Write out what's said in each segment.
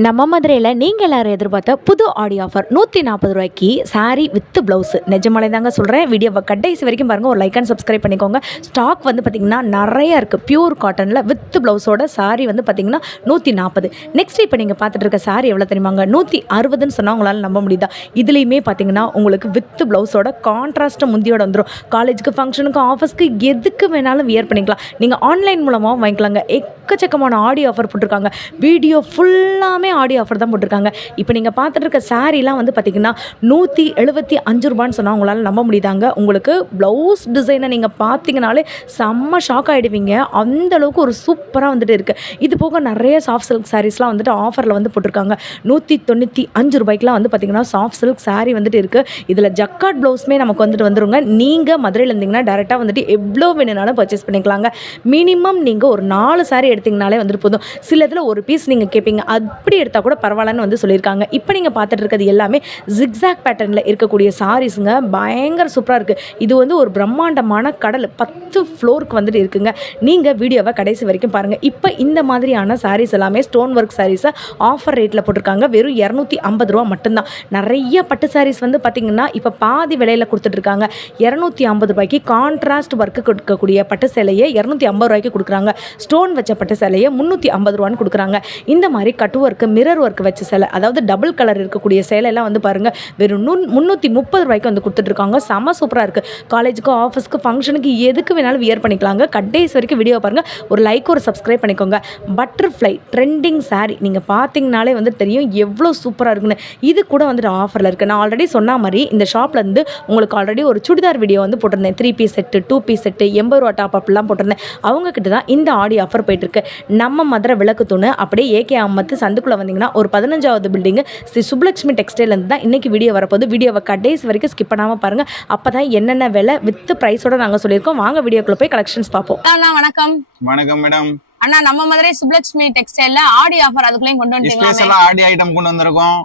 நம்ம மதுரையில் நீங்கள் எல்லோரும் எதிர்பார்த்த புது ஆடி ஆஃபர் 140 ரூபாய்க்கு சாரீ வித் ப்ளவுஸு. நிஜமாலே தாங்க சொல்கிறேன். வீடியோவை கடைசி வரைக்கும் பாருங்கள். ஒரு லைக் அண்ட் சப்ஸ்கிரைப் பண்ணிக்கோங்க. ஸ்டாக் வந்து பார்த்திங்கன்னா நிறையா இருக்குது. பியூர் காட்டனில் வித் ப்ளவுஸோட சாரீ வந்து பார்த்திங்கன்னா 140. நெக்ஸ்ட் இப்போ நீங்கள் பார்த்துட்டு இருக்க சாரீ எவ்வளோ தெரியுமாங்க? 160ன்னு சொன்னால் உங்களால் நம்ப முடியுதா? இதுலேயுமே பார்த்திங்கன்னா உங்களுக்கு வித் ப்ளவுஸோட கான்ட்ராஸ்ட்டு முந்தியோட வந்துடும். காலேஜுக்கு, ஃபங்க்ஷனுக்கு, ஆஃபீஸ்க்கு எதுக்கு வேணாலும் வியர் பண்ணிக்கலாம். நீங்கள் ஆன்லைன் மூலமாக வாங்கிக்கலாங்க. எக்கச்சக்கமான ஆடி ஆஃபர் போட்டிருக்காங்க. வீடியோ ஃபுல்லாக ஆடி ஆஃபர் தான் போட்டிருக்காங்க. இப்போ நீங்கள் பார்த்துட்டு இருக்க சாரீலாம் வந்து பார்த்தீங்கன்னா 175 ரூபான்னு சொன்னால் உங்களால் நம்ப முடியுதாங்க. உங்களுக்கு ப்ளவுஸ் டிசைனை நீங்கள் பார்த்தீங்கனாலே செம்ம ஷாக் ஆகிடுவீங்க. அந்தளவுக்கு ஒரு சூப்பராக வந்துட்டு இருக்குது. இது போக நிறைய சாஃப்ட் சில்க் சாரீஸ்லாம் வந்துட்டு ஆஃபரில் வந்து போட்டிருக்காங்க. 195 ரூபாய்க்குலாம் வந்து பார்த்தீங்கன்னா சாஃப்ட் சில்க் சாரீ வந்துட்டு இருக்குது. இதில் ஜக்கார்ட் ப்ளவுஸுமே நமக்கு வந்துட்டு வந்துருங்க. நீங்கள் மதுரையில் இருந்தீங்கன்னா டேரெக்டாக வந்துட்டு எவ்வளோ வேணுனாலும் பர்ச்சேஸ் பண்ணிக்கலாங்க. மினிமம் நீங்கள் ஒரு 4 சாரீ எடுத்திங்கனாலே வந்துட்டு போதும். சில இதில் ஒரு பீஸ் நீங்கள் கேட்பீங்க, அப்படி எடுத்தால் கூட பரவாயில்லன்னு வந்து சொல்லியிருக்காங்க. இப்போ நீங்கள் பார்த்துட்டு இருக்கிறது எல்லாமே ஜிக்ஸாக் பேட்டர்னில் இருக்கக்கூடிய சாரீஸுங்க. பயங்கர சூப்பராக இருக்குது. இது வந்து ஒரு பிரம்மாண்டமான கடல் 10 ஃப்ளோருக்கு வந்துட்டு இருக்குங்க. நீங்கள் வீடியோவை கடைசி வரைக்கும் பாருங்கள். இப்போ இந்த மாதிரியான சாரீஸ் எல்லாமே ஸ்டோன் ஒர்க் சாரீஸை ஆஃபர் ரேட்டில் போட்டிருக்காங்க. வெறும் 250 ரூபா மட்டும்தான். நிறைய பட்டு சாரீஸ் வந்து பார்த்திங்கன்னா இப்போ பாதி விலையில் கொடுத்துட்ருக்காங்க. 250 ரூபாய்க்கு கான்ட்ராஸ்ட் ஒர்க்கு கொடுக்கக்கூடிய பட்டு சேலையை 250 ரூபாய்க்கு கொடுக்குறாங்க. ஸ்டோன் வச்ச பட்டு சேலையை 350 ரூபான்னு கொடுக்குறாங்க. இந்த மாதிரி கட்டு ஒர்க்கு, மிரர் ஒர்க் வச்ச சேலை, அதாவது டபுள் கலர் இருக்கக்கூடிய சேலையெல்லாம் வந்து பாருங்கள் வெறும் 330 ரூபாய்க்கு வந்து கொடுத்துட்ருக்காங்க. செம சூப்பராக இருக்குது. காலேஜுக்கு, ஆஃபீஸ்க்கு, ஃபங்க்ஷனுக்கு எதுக்கு வேணாலும் வியர் பண்ணிக்கலாங்க. கடைசி வரைக்கும் வீடியோ பாருங்கள். ஒரு லைக், ஒரு சப்ஸ்கிரைப் பண்ணிக்கோங்க. பட்டர்ஃப்ளை ட்ரெண்டிங் சாரீ நீங்கள் பார்த்தீங்கனாலே வந்து தெரியும் எவ்வளோ சூப்பராக இருக்குன்னு. இது கூட வந்துட்டு ஆஃபரில் இருக்குது. நான் ஆல்ரெடி சொன்ன மாதிரி இந்த ஷாப்லேருந்து உங்களுக்கு ஆல்ரெடி ஒரு சுடிதார் வீடியோ வந்து போட்டிருந்தேன். 3 பீஸ் செட்டு, 2 பீஸ் செட்டு, 80 ரூபா டாப் அப்படிலாம் போட்டிருந்தேன். அவங்கக்கிட்ட தான் இந்த ஆடி ஆஃபர் போயிட்டுருக்கு. நம்ம மதுரை விளக்கு தூணு அப்படியே ஏகே அம்மத்து சந்துக்குள்ளே வந்தீங்கன்னா ஒரு 15வது பில்டிங்கு ஸ்ரீ சுப்லக்ஷ்மி டெக்ஸ்டைலேருந்து தான் இன்றைக்கி வீடியோ வரப்போது. வீடியோவை கடைசி வரைக்கும் ஸ்கிப் பண்ணாமல் பாருங்கள். அப்போ தான் என்னென்ன விலை வித் ப்ரைஸோட நாங்கள் சொல்லியிருக்கோம். வாங்க வீடியோக்குள்ளே போய் கலெக்ஷன்ஸ் பார்ப்போம். வணக்கம். வணக்கம் மேடம். அண்ணா, நம்ம மதுரை சுப்லக்ஷ்மி டெக்ஸ்டைல்ல ஆடி ஆஃபர் அதுக்குள்ளேயும் கொண்டு வந்துட்டீங்க. ஸ்பெஷலா ஆடி ஐட்டம் கொண்டு வந்திருக்கோம்.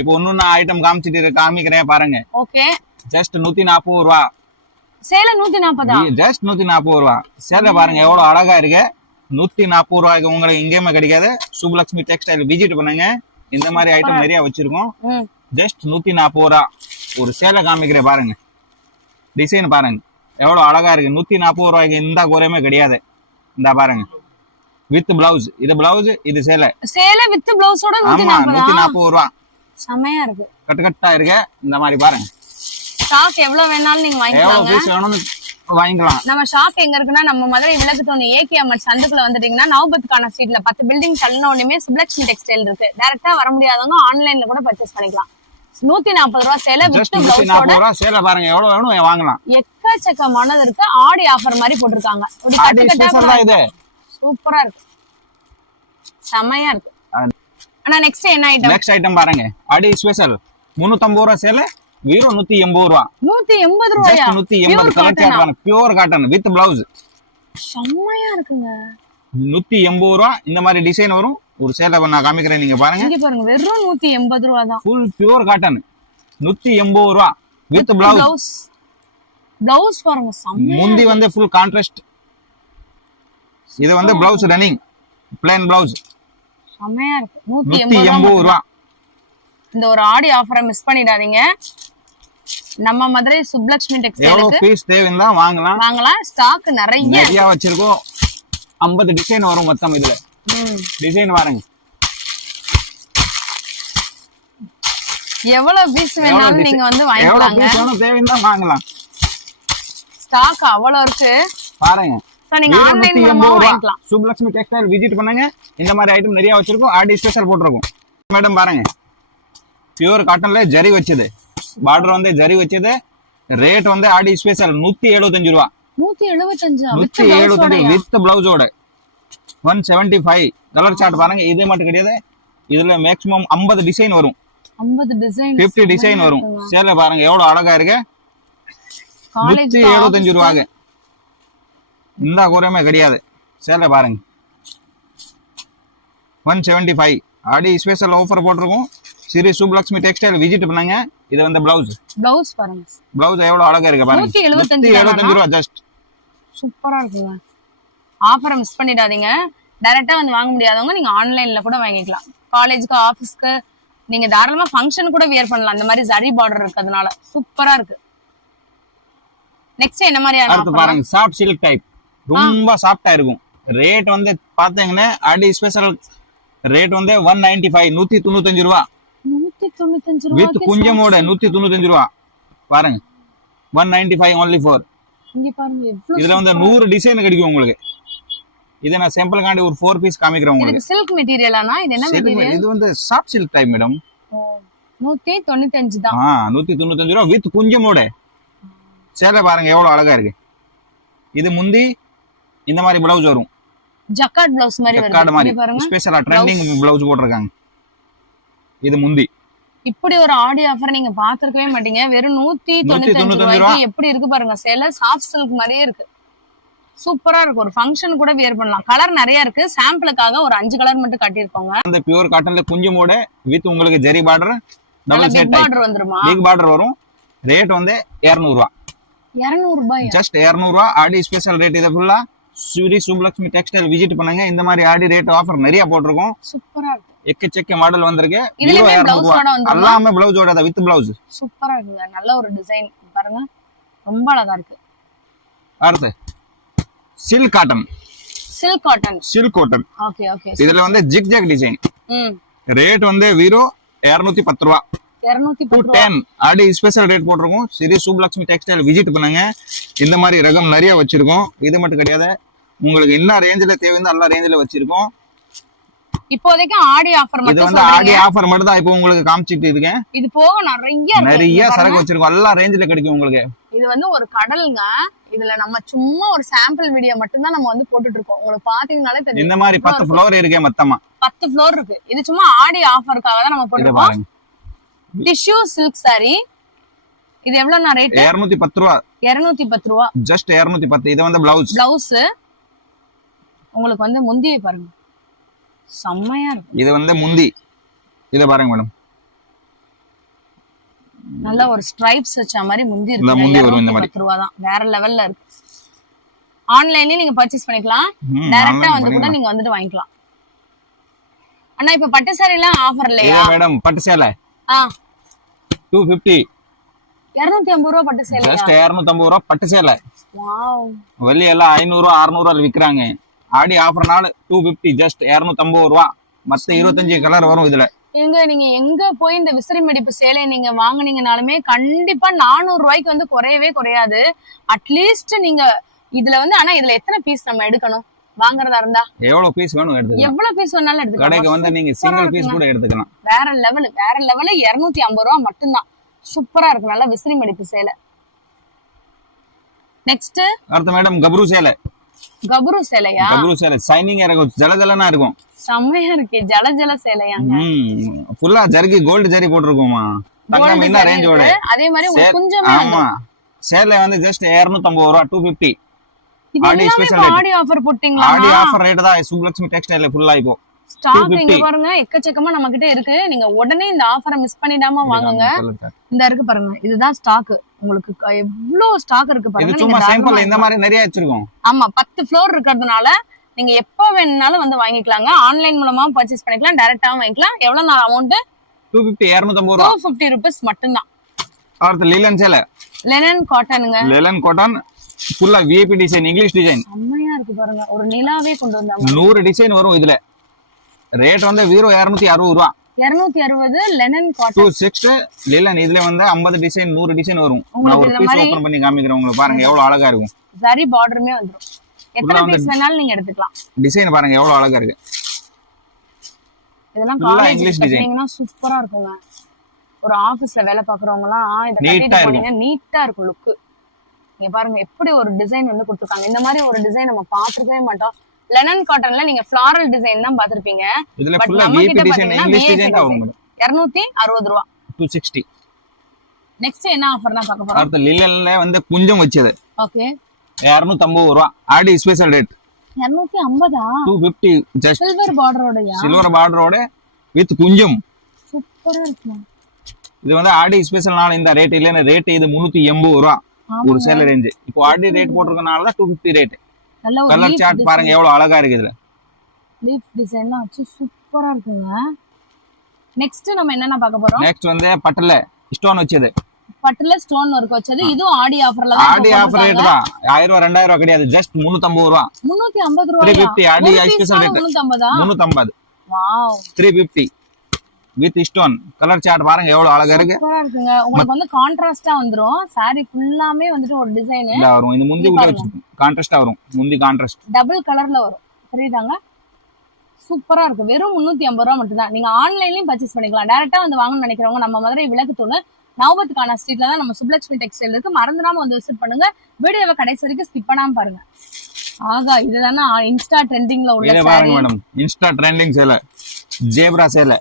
இப்போ இன்னொரு ஐட்டம் காமிக்கிறேன் பாருங்க. ஓகே. ஜஸ்ட் 140 ரூபா. சேலை 140. ஜஸ்ட் 140 ரூபா. சேலை பாருங்க எவ்வளவு அழகா இருக்கு. 140 ரூபாய்க்கு உங்களுக்கு எங்கேயுமே கிடைக்காது. சுப்லக்ஷ்மி டெக்ஸ்டைல் விசிட் பண்ணுங்க. இந்த மாதிரி ஐட்டம் நிறைய வச்சிருக்கோம். ஜஸ்ட் 140 ரூபா. ஒரு சேலை காமிக்கிறேன் பாருங்க. டிசைன் பாருங்க எவ்வளவு அழகா இருக்கு. 140 ரூபாய்க்கு இந்த குறையுமே கிடையாது. இந்த பாருங்க வித் பிளவுஸ். இது பிளவுஸ், இது சேலை. சேலை வித் பிளவுஸோட 140 ரூபா. செமையா இருக்கு. கட்டா இருக்கு. இந்த மாதிரி பாருங்க. ஸ்டாக் எவ்வளவு வேணாலும் நீங்க வாங்கிக்கலாம். எவ்வளவு பீஸ் வேணும்னு வாங்கிக்கலாம். நம்ம ஷாப் எங்க இருக்குன்னா நம்ம மதுரை விளக்கு தோணி ஏகே அம்மன் சந்துக்குள்ள வந்துட்டீங்கன்னா நவபத்கான ஸ்ட்ரீட்ல 10 பில்டிங் தள்ளின உடனே சுப்லக்ஷ்மி டெக்ஸ்டைல் இருக்கு. டைரக்டா வர முடியாதவங்க ஆன்லைன்ல கூட பர்ச்சேஸ் பண்ணிக்கலாம். 140 ரூபா சேலை வித் பிளவுஸோட சேலை பாருங்க எவ்வளவு வேணும் வாங்கலாம். எக்கச்சக்கமானது இருக்கு. ஆடி ஆஃபர் மாதிரி போட்டிருக்காங்க. இது சூப்பரா இருக்கு. செமையா இருக்கு. ஆனா நெக்ஸ்ட் என்ன ஐட்டம்? நெக்ஸ்ட் ஐட்டம் பாருங்க. ஆடி ஸ்பெஷல் 350 ரூபா சேலை வெறும் 180 ரூபா. 180 ரூபாயா? 180 colour pure cotton with blouse. செமையா இருக்குங்க. 180 ரூபா. இந்த மாதிரி டிசைன் வரும். ஒரு சேலை நான் காமிக்கிறேன், நீங்க பாருங்க. இங்க பாருங்க வெறும் 180 ரூபா தான். ஃபுல் பியூர் காட்டன் 180 ரூபா வித் பிளவுஸ். பிளவுஸ் பாருங்க செமையா. முந்தி வந்து ஃபுல் கான்ட்ராஸ்ட். இது வந்து பிளவுஸ் ரன்னிங் plain பிளவுஸ். செமையா இருக்கு. 180 ரூபா. இந்த ஒரு ஆடி ஆஃபரை மிஸ் பண்ணிடாதீங்க. நம்ம மதுரை சுப்லக்ஷ்மி டெக்ஸ்டைலுக்கு பீஸ் தேவைன்னா வாங்கலாம். ஸ்டாக் நிறைய வச்சிருக்கோம். 50 டிசைன் வரும் மொத்தம். இதுல டிசைன் பாருங்க. எவ்வளவு பீஸ் வேணாலும் நீங்க வந்து வாங்கிக்கலாங்க. எவ்வளவு பீஸ் தேவைன்னா வாங்கலாம். ஸ்டாக் அவ்வளவு இருக்கு பாருங்க. சோ நீங்க ஆன்லைன் மூலமா வாங்கிக்கலாம். சுப்லக்ஷ்மி டெக்ஸ்டைல் விசிட் பண்ணுங்க. இந்த மாதிரி ஐட்டம் நிறைய வச்சிருக்கோம். ஆடி ஸ்பெஷல் போட்டுருக்கோம். மேடம் பாருங்க பியூர் காட்டன்ல ஜரி வச்சது. பார்டர் வந்து ஜரி வச்சது. ரேட் வந்து ஆடி ஸ்பெஷல் 175 ரூபா. 175 வித் பிளவுஸோட 175. கலர் சார்ட் பாருங்க. இது மட்டும் கிடையாது. இதுல மேக்ஸிமம் 50 டிசைன் வரும். 50 டிசைன் வரும். சேலை பாருங்க எவ்வளவு அழகா இருக்கு. 175 ரூபாங்க. இந்த குறையுமே கிடையாது. சேலை பாருங்க 175. ஆடி ஸ்பெஷல் ஆஃபர் போட்டிருக்கோம். ஸ்ரீ சுப்லக்ஷ்மி டெக்ஸ்டைல் விசிட் பண்ணுங்க. இது வந்து பிளவுஸ் பாருங்க. பிளவுஸ் எவ்வளவு அழகா இருக்கு பாருங்க. 175 ரூபா ஜஸ்ட். சூப்பரா இருக்குங்க. ஆஃபரை மிஸ் பண்ணிடாதீங்க. டைரக்டா வந்து வாங்க முடியாதவங்க நீங்க ஆன்லைன்ல கூட வாங்கிக்கலாம். காலேஜ்க்கு ஆபீஸ்க்கு நீங்க தாராளமா ஃபங்க்ஷன் கூட வியர் பண்ணலாம். அந்த மாதிரி ஜரி பார்டர் இருக்கிறதுனால சூப்பரா இருக்கு. நெக்ஸ்ட் என்ன மாதிரியான அடுத்து பாருங்க சாஃப்ட் சில்க் டைப், ரொம்ப சாஃப்டா இருக்கும். ரேட் வந்து பாத்தீங்கன்னா ஆடி ஸ்பெஷல் ரேட் வந்து 195 195 ரூபா 195 வித் குஞ்சமோட 195 ரூபா பாருங்க. 195 only for. இங்க பாருங்க எவ்வளவு இதுல வந்து 100 டிசைன் கிடைக்கும் உங்களுக்கு. இது நான் சாம்பிள் காண்டி ஒரு 4 பீஸ் காமிக்கிறேன் உங்களுக்கு. இது சில்க் மெட்டீரியலானா? இது என்ன மெட்டீரியல்? இது வந்து சாஃப்ட் சில்க் டைப் மேடம். 195 தான். 195 ரூபா வித் குஞ்சமோட. சேலை பாருங்க எவ்வளவு அழகா இருக்கு. இது முந்தி இந்த மாதிரி பிளவுஸ் வரும், ஜக்கார்ட் பிளவுஸ் மாதிரி வருது. ஜக்கார்ட் மாதிரி பாருங்க ஸ்பெஷலா ட்ரெண்டிங் பிளவுஸ் போட்டுருக்காங்க. இது முந்தி. இப்படி ஒரு ஆடி ஆஃபர் நீங்க பாத்துக்கவே மாட்டீங்க. வெறும் 195 ரூபாய்க்கு எப்படி இருக்கு பாருங்க. சேலை சாஃப்ட் சில்க் மாதிரியே இருக்கு. சூப்பரா இருக்கு. ஒரு ஃபங்க்ஷன் கூட வியர் பண்ணலாம். கலர் நிறைய இருக்கு. சாம்பிளுக்காக ஒரு 5 கலர் மட்டும் காட்டியிருக்கோங்க. அந்த பியூர் காட்டன்ல குஞ்சமோட வித் உங்களுக்கு ஜெரி பார்டர் டபுள் செட் பார்டர் வந்துருமா? பிக் பார்டர் வரும். ரேட் வந்து 200 ரூபா. 200 ரூபாய் ஜஸ்ட் 200 ரூபா. ஆடி ஸ்பெஷல் ரேட். இது ஃபுல்லா ஸ்ரீ சுப்லக்ஷ்மி டெக்ஸ்டைல் விசிட் பண்ணுங்க. இந்த மாதிரி ஆடி ரேட் ஆஃபர் நிறைய போட்டிருக்கோம். சூப்பரா இருக்கு. எக்கச்சக்க மாடல் வந்திருக்கு. இதுலயே பிளவுஸோட வந்துரும். எல்லாமே பிளவுஸோட தான், வித் பிளவுஸ். சூப்பரா இருக்குங்க. நல்ல ஒரு டிசைன் பாருங்க, ரொம்ப அழகா இருக்கு. அடுத்து silk cotton. Silk cotton. Silk cotton. Okay okay. இதுல வந்து ஜிக் ஜாக் டிசைன். ரேட் வந்து வெறும் 210 ரூபா. 210 ஆடி ஸ்பெஷல் ரேட் போட்டிருக்கோம். ஸ்ரீ சுப்லக்ஷ்மி டெக்ஸ்டைல் விசிட் பண்ணுங்க. இந்த மாதிரி ரகம் நிறைய வச்சிருக்கோம். இது மட்டும் கிடையாது, உங்களுக்கு என்ன ரேஞ்சில தேவையோ எல்லா ரேஞ்சில வச்சிருக்கோம். இப்போதைக்கு ஆடி ஆஃபர் மட்டும், இது வந்து ஆடி ஆஃபர் மட்டும் தான் இப்போ உங்களுக்கு காமிச்சிட்டு இருக்கேன். இது போக நிறைய சரக்கு வச்சிருக்கோம். எல்லா ரேஞ்சில கிடைக்கும் உங்களுக்கு. இது வந்து ஒரு கடல்ங்க. இதுல நம்ம சும்மா ஒரு சாம்பிள் வீடியோ மட்டும் தான் நம்ம வந்து போட்டுட்டு இருக்கோம். உங்களுக்கு பாத்தீங்கன்னாலே தெரியும். இந்த மாதிரி 10 ஃப்ளோர் இருக்கு. மொத்தமா 10 ஃப்ளோர் இருக்கு. இது சும்மா ஆடி ஆஃபருக்காக தான் நம்ம போட்டுருக்கோம். Tissue silk sorry. இது எவ்வளவு ரேட்? 210 ரூபா. 210 ரூபா. ஜஸ்ட் 210. இது வந்து பிளவுஸ். உங்களுக்கு வந்து முந்தியை பாருங்க, செம்மையா இருக்கு. இது வந்து முந்தி. இத பாருங்க மேடம், நல்ல ஒரு ஸ்ட்ரைப்ஸ் வச்ச மாதிரி முந்தி இருக்கு. முந்தி வரும் இந்த மாதிரி. 10 ரூபா தான். வேற லெவல்ல இருக்கு. ஆன்லைன்லயே நீங்க பர்ச்சேஸ் பண்ணிக்கலாம். டைரக்டா வந்து கூட நீங்க வந்துட்டு வாங்கிக்கலாம். அண்ணா இப்ப பட்டு சாரி எல்லாம் ஆஃபர் இல்லையா மேடம்? பட்டு சேலை 250. 250 ரூபா பட்டு சேலை. ஜஸ்ட் 250 ரூபா பட்டு சேலை. வாவ். வெளிய எல்லாம் 500 600 விக்கிறாங்க. ஆடி ஆஃபர்னால 250. ஜஸ்ட் 250 ரூபா. மத்த 25 கலர் வரும் இதுல. நீங்க எங்க போய் இந்த விசிறி மடிப்பு சேலை நீங்க வாங்குனீங்கனாலுமே கண்டிப்பா 400 ரூபாய்க்கு வந்து குறையவே குறையாது. அட்லீஸ்ட் நீங்க இதுல வந்து, ஆனா இதுல எத்தனை பீஸ் நம்ம எடுக்கணும் வாங்குறதா இருந்தா? எவ்வளவு பீஸ் வேணும் எடுத்துக்கலாம். எவ்வளவு பீஸ் வேணாலும் எடுத்துக்கலாம். கடைக்கு வந்து நீங்க சிங்கிள் பீஸ் கூட எடுத்துக்கலாம். வேற லெவல் 250 ரூபா மட்டும்தான். சூப்பரா இருக்கு. நல்ல விசிறி மடிப்பு சேலை. நெக்ஸ்ட் அடுத்து மேடம் கப்ரு சேலை. கப்ரு சேலையா? கப்ரு சேலை ஷைனிங்கா இருக்கும், ஜலஜலனா இருக்கும். செம்மையா இருக்கு. ஜல சேலையாங்க. ஃபுல்லா ஜர்கி கோல்ட் ஜரி போட்டுருக்கோமா. தங்கம் என்ன ரேஞ்சோட. அதே மாதிரி ஒரு குஞ்சமே. ஆமா, சேலை வந்து ஜஸ்ட் 250 ரூபா. 250. ஆடி ஸ்பெஷல் ஆடி ஆஃபர் போட்டீங்களா? ஆடி ஆஃபர் ரேட் தான் சுப்லக்ஷ்மி டெக்ஸ்டைல்ல ஃபுல்லா இப்போ ஸ்டாக் இங்க பாருங்க எக்கச்சக்கமா நம்ம கிட்ட இருக்கு. நீங்க உடனே இந்த ஆஃபரை மிஸ் பண்ணிடாம வாங்குங்க. இந்த இருக்கு பாருங்க, இதுதான் ஸ்டாக். உங்களுக்கு எவ்வளவு ஸ்டாக் இருக்கு பாருங்க. இது சும்மா சாம்பிள் இந்த மாதிரி நிறைய வச்சிருக்கோம். ஆமா, 10 ஃப்ளோர் இருக்கிறதுனால நீங்க எப்ப வேணும்னாலும் வந்து வாங்கிக்கலாங்க. ஆன்லைன் மூலமா பர்ச்சேஸ் பண்ணிக்கலாம், டைரக்டாவும் வாங்கிக்கலாம். எவ்வளவு அமௌண்ட்? 250. 250 ரூபாய். 250 ரூபீஸ் மட்டும்தான். அடுத்து லிலன் சேலை. லெனன் காட்டனுங்க. லெனன் காட்டன் ஃபுல்லா விஐபி டிசைன், இங்கிலீஷ் டிசைன். செம்மையா இருக்கு பாருங்க. ஒரு நிலாவே கொண்டு வந்தாங்க. 100 டிசைன் வரும் இதுல. ரேட் வந்து 260 ரூபா. 260 லெனன் காட்டன். 260 லிலன். இதுல வந்து 50 டிசைன் 100 டிசைன் வரும். நான் ஒரு பீஸ் ஓபன் பண்ணி காமிக்கிறேன் உங்களுக்கு. பாருங்க எவ்வளவு அழகா இருக்கும். சரி பார்டருமே வந்துரும். எத்தனை பீஸ் வேணாலும் நீங்க எடுத்துக்கலாம். டிசைன் பாருங்க எவ்வளவு அழகா இருக்கு. இதெல்லாம் காலேஜ் கட்டினீங்கன்னா சூப்பரா இருக்குங்க. ஒரு ஆபீஸ்ல வேலை பாக்குறவங்க எல்லாம் இத கட்டிட்டு போனீங்க நீட்டா இருக்கும் லுக். நீங்க பாருங்க எப்படி ஒரு டிசைன் வந்து கொடுத்திருக்காங்க. இந்த மாதிரி ஒரு டிசைன் நம்ம பாத்துக்கவே மாட்டோம். லெனன் காட்டன்ல நீங்க ஃப்ளாரல் டிசைன் தான் பாத்திருப்பீங்க. இதுல ஃபுல்லா விஐபி டிசைன், இங்கிலீஷ் டிசைன் தான் வரும். 260 ரூபாய். 260. நெக்ஸ்ட் என்ன ஆஃபர்னா பார்க்க போறோம்? அடுத்து லிலன்ல வந்து குஞ்சம் வச்சது. ஓகே. 250 ரூபாய். Aadi special rate. 250. 250. Just silver பார்டரோடயா? சில்வர் பார்டரோட வித் குஞ்சம். சூப்பரா இருக்கு. இது வந்து ஆடி ஸ்பெஷல்னால இந்த ரேட் இல்லைன்னா ரேட் இது 380 ரூபாய் ஒரு சேலை ரேஞ்ச். இப்போ ஆடி ரேட் போட்டிருக்கனால தான் 250 ரேட். நல்ல ஒரு கலர் சார்ட் பாருங்க எவ்வளவு அழகா இருக்கு. இதுல லீஃப் டிசைன்லாம் வச்சு சூப்பரா இருக்குங்க. நெக்ஸ்ட் நம்ம என்னென்ன பார்க்க போறோம்? நெக்ஸ்ட் வந்து பட்டுல ஸ்டோன் வச்சது, பட்டுல ஸ்டோன் ஒர்க் வச்சது. இதுவும் ஆடி ஆஃபர்ல தான். ஆடி ஆஃபர் ரேட் தான். 1000 ரூபாய் 2000 ரூபாய் கிடையாது, ஜஸ்ட் 350 ரூபாய். 350 ரூபாய். 350 ஆடி special rate. 350. 350. Wow. 350 with stone. Colour chart பாருங்க எவ்வளவு அழகா இருக்கு. சூப்பரா இருக்குங்க. உங்களுக்கு வந்து கான்ட்ராஸ்டா வந்துரும். saree ஃபுல்லாமே வந்துட்டு ஒரு டிசைன் இதா வரும். இந்த முந்தி உள்ள வச்சு கான்ட்ராஸ்டா வரும். முந்தி கான்ட்ராஸ்ட் டபுள் கலர்ல வரும். தெரியுதாங்க? சூப்பரா இருக்கு. வெறும் 350 ரூபாய் மட்டும் தான். நீங்க ஆன்லைன்லயும் பர்ச்சேஸ் பண்ணிக்கலாம். டைரக்டா வந்து வாங்கணும்னு நினைக்கிறவங்க நம்ம மதுரை விளக்கு தூண் நவபத் கானா ஸ்ட்ரீட்ல தான் நம்ம சுப்லட்சுமி டெக்ஸ்டைல் இருக்கு. மறந்துடாம வந்து விசிட் பண்ணுங்க. வீடியோவை கடைசி வரைக்கும் ஸ்கிப் பண்ணாம பாருங்க. ஆகா, இதுதானே இன்ஸ்டா ட்ரெண்டிங்ல உள்ள இத பாருங்க மேடம். இன்ஸ்டா ட்ரெண்டிங் சேலை, ஜேப்ரா சேலை.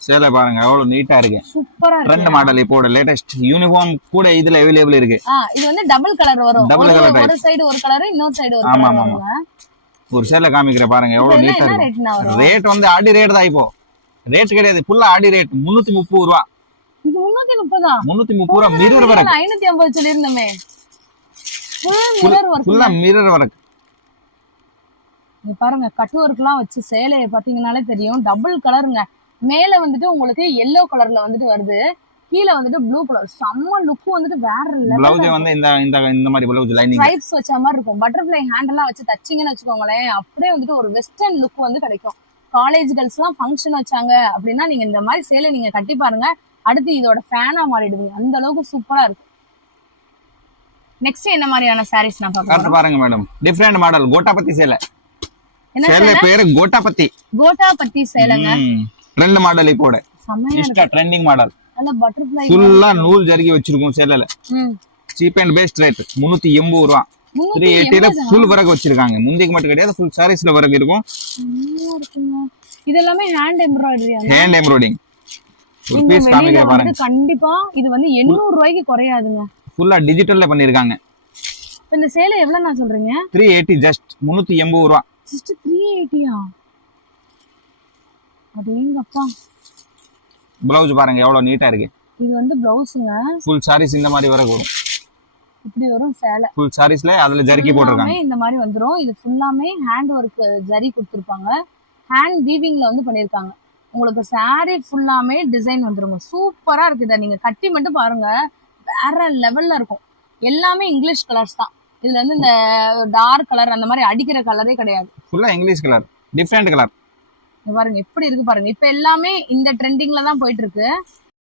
சேலை பாருங்க எவ்வளவு நீட்டா இருக்கு. சூப்பரா இருக்கு. ட்ரெண்ட் மாடல் இப்போட லேட்டஸ்ட் யூனிஃபார்ம் கூட இதுல அவேilable இருக்கு. இது வந்து டபுள் கலர் வரும். Double colour type. ஒரு சைடு ஒரு கலர், இன்னொரு சைடு ஒரு ஆமா கலர் ஆமா. வருங்க. ஒரு சேலை காமிக்கிற பாருங்க எவ்வளவு நீட்டா என்ன இருக்கு. ரேட்னா வரும்? ரேட் வந்து ஆடி ரேட் தான். இப்போ ரேட் கிடையாது, ஃபுல்லா ஆடி ரேட். 330 ரூபாய். இது 330 330 ரூபாய். Mirror work. 550 சொல்லிருந்தமே. Full mirror work. ஃபுல்லா மிரர் வர்க். நீ பாருங்க, கட் வர்க்லாம் வச்சு சேலைய பாத்தீங்கன்னாலே தெரியும். டபுள் கலருங்க. மேல வந்துட்டு உங்களுக்கு yellow கலர்ல வந்துட்டு வருது, கீழ வந்துட்டு ப்ளூ கலர். செம்ம லுக் வந்துட்டு வேற லெவல். ப்ளவுஸ் வந்து இந்த இந்த இந்த மாதிரி ப்ளவுஸ் லைனிங் ஸ்ட்ரைப்ஸ் வச்ச மாதிரி இருக்கும். பட்டர்ஃப்ளை ஹேண்டெல்லாம் வச்சு தச்சிங்கன்னு வச்சுக்கோங்களேன், அப்படியே வந்துட்டு ஒரு வெஸ்டர்ன் லுக் வந்து கிடைக்கும். காலேஜ் கேர்ள்ஸ்லாம் ஃபங்க்ஷன் வச்சாங்க அப்படின்னா நீங்க இந்த மாதிரி சேலை நீங்க கட்டி பாருங்க. அடுத்து இதோட ஃபேனா மாறிடுவீங்க. அந்த அளவுக்கு சூப்பரா இருக்கு. நெக்ஸ்ட் என்ன மாதிரியான சாரீஸ் நான் பார்க்க பாருங்க மேடம். டிஃபரெண்ட் மாடல் கோட்டாபத்தி சேலை. என்ன சேலை பேரு கோட்டாபத்தி. கோட்டாபத்தி சேலைங்க. ட்ரெண்ட் மாடல் இப்போட இன்ஸ்டா ட்ரெண்டிங் மாடல். அந்த பட்டர்ஃப்ளை ஃபுல்லா நூல் ஜரிகை வச்சிருக்கோம் சேலைல. சீப் அண்ட் பெஸ்ட் ரேட் 380 ரூபாய். 380 ல ஃபுல் வர்க் வச்சிருக்காங்க. முந்திக்கு மட்டும் கிடையாது, ஃபுல் சாரீஸ்ல வர்க் இருக்கும். இது எல்லாமே ஹேண்ட் எம்ப்ராய்டரி. Hand embroidering. ஒரு பீஸ் காமிக்க பாருங்க. கண்டிப்பா இது வந்து 800 ரூபாய்க்கு குறையாதுங்க. ஃபுல்லா டிஜிட்டல்ல பண்ணிருக்காங்க. இந்த சேலை எவ்வளவு நான் சொல்றீங்க? 380 ஜஸ்ட் 380 ரூபாய். ஜஸ்ட் 380யா? அடேங்கப்பா. ப்ளவுஸ் பாருங்க எவ்வளவு நீட்டா இருக்கு. இது வந்து ப்ளவுஸ்ங்க. ஃபுல் சாரீஸ் இந்த மாதிரி வர்க் வரும். இப்படி வரும் சேலை. ஃபுல் சாரீஸ்ல அதுல ஜரிகை போட்டுருக்காங்க. இந்த மாதிரி வந்துரும். இது ஃபுல்லாமே ஹேண்ட் வர்க் ஜரி கொடுத்திருப்பாங்க. ஹேண்ட் வீவிங்ல வந்து பண்ணிருக்காங்க. உங்களுக்கு saree ஃபுல்லாமே டிசைன் வந்துருங்க. சூப்பரா இருக்கு. இதை நீங்க கட்டி மட்டும் பாருங்க, வேற லெவல்ல இருக்கும். எல்லாமே இங்கிலீஷ் கலர்ஸ் தான். இதுல வந்து இந்த டார்க் கலர் அந்த மாதிரி அடிக்கிற கலரே கிடையாது. ஃபுல்லா இங்கிலீஷ் கலர், டிஃபரெண்ட் கலர். பாருங்க எப்படி இருக்கு பாருங்க. இப்ப எல்லாமே இந்த ட்ரெண்டிங்ல தான் போயிட்டு இருக்கு.